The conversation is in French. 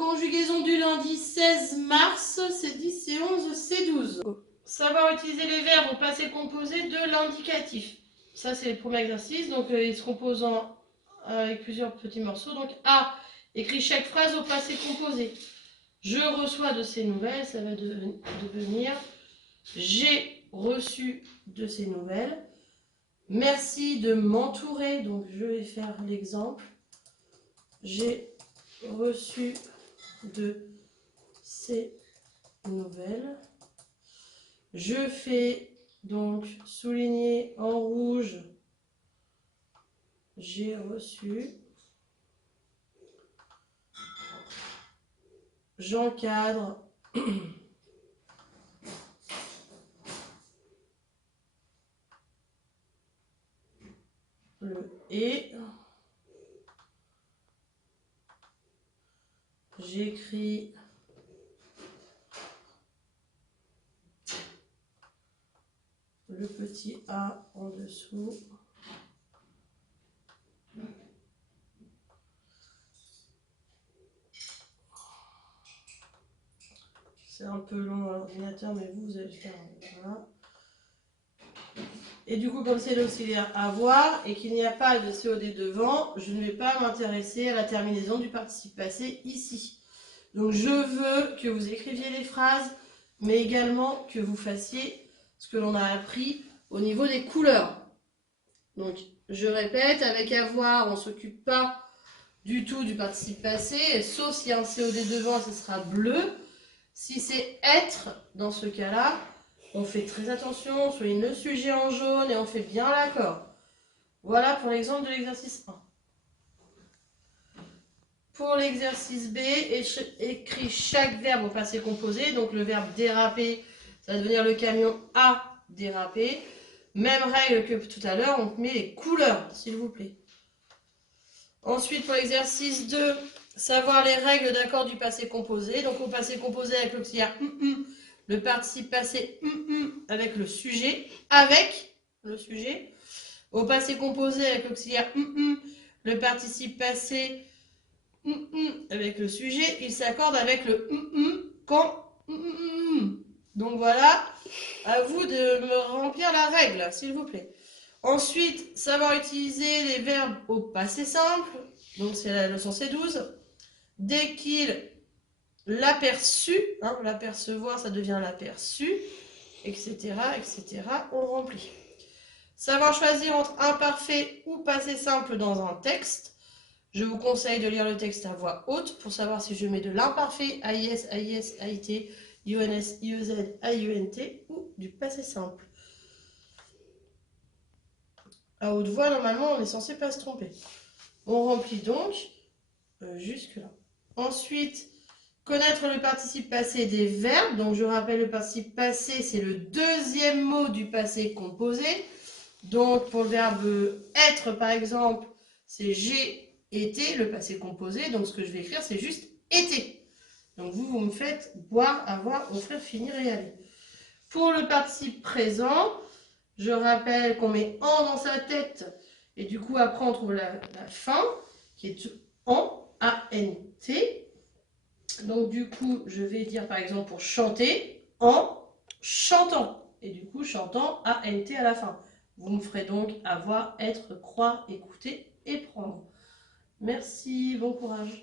conjugaison du lundi 16 mars, c'est 10, c'est 11, c'est 12. Savoir utiliser les verbes au passé composé de l'indicatif. Ça, c'est le premier exercice. Donc, il se compose avec plusieurs petits morceaux. Donc, A, écrit chaque phrase au passé composé. Je reçois de ces nouvelles, ça va devenir j'ai reçu de ces nouvelles. Merci de m'entourer. Donc, je vais faire l'exemple. J'ai reçu de ces nouvelles. Je fais donc souligner en rouge. J'ai reçu. J'encadre. Le et. J'écris le petit A en dessous. C'est un peu long à l'ordinateur, mais vous allez le faire. Voilà. Et du coup, comme c'est l'auxiliaire avoir et qu'il n'y a pas de COD devant, je ne vais pas m'intéresser à la terminaison du participe passé ici. Donc, je veux que vous écriviez les phrases, mais également que vous fassiez ce que l'on a appris au niveau des couleurs. Donc, je répète, avec avoir, on ne s'occupe pas du tout du participe passé, sauf s'il y a un COD devant, ce sera bleu. Si c'est être, dans ce cas-là, on fait très attention, on souligne le sujet en jaune et on fait bien l'accord. Voilà pour l'exemple de l'exercice 1. Pour l'exercice B, écrit chaque verbe au passé composé. Donc le verbe déraper, ça va devenir le camion a dérapé. Même règle que tout à l'heure, on met les couleurs, s'il vous plaît. Ensuite, pour l'exercice 2, savoir les règles d'accord du passé composé. Donc au passé composé avec l'auxiliaire le participe passé avec le sujet, Au passé composé avec l'auxiliaire le participe passé avec le sujet, il s'accorde avec le quand Donc voilà, à vous de me remplir la règle, s'il vous plaît. Ensuite, savoir utiliser les verbes au passé simple. Donc c'est la leçon C12. Dès qu'il l'aperçu, l'apercevoir, ça devient l'aperçu, etc., etc., on remplit. Savoir choisir entre imparfait ou passé simple dans un texte. Je vous conseille de lire le texte à voix haute pour savoir si je mets de l'imparfait, AIS, AIS, AIT, IONS, IEZ, AIENT ou du passé simple. À haute voix, normalement, on est censé pas se tromper. On remplit donc jusque-là. Ensuite, connaître le participe passé des verbes. Donc, je rappelle, le participe passé, c'est le deuxième mot du passé composé. Donc, pour le verbe être, par exemple, c'est j'ai été, le passé composé. Donc, ce que je vais écrire, c'est juste été. Donc, vous me faites boire, avoir, offrir, finir et aller. Pour le participe présent, je rappelle qu'on met en dans sa tête. Et du coup, après, on trouve la fin, qui est en, A-N-T. Donc, du coup, je vais dire, par exemple, pour chanter, en chantant. Et du coup, chantant, A-N-T à la fin. Vous me ferez donc avoir, être, croire, écouter et prendre. Merci, bon courage.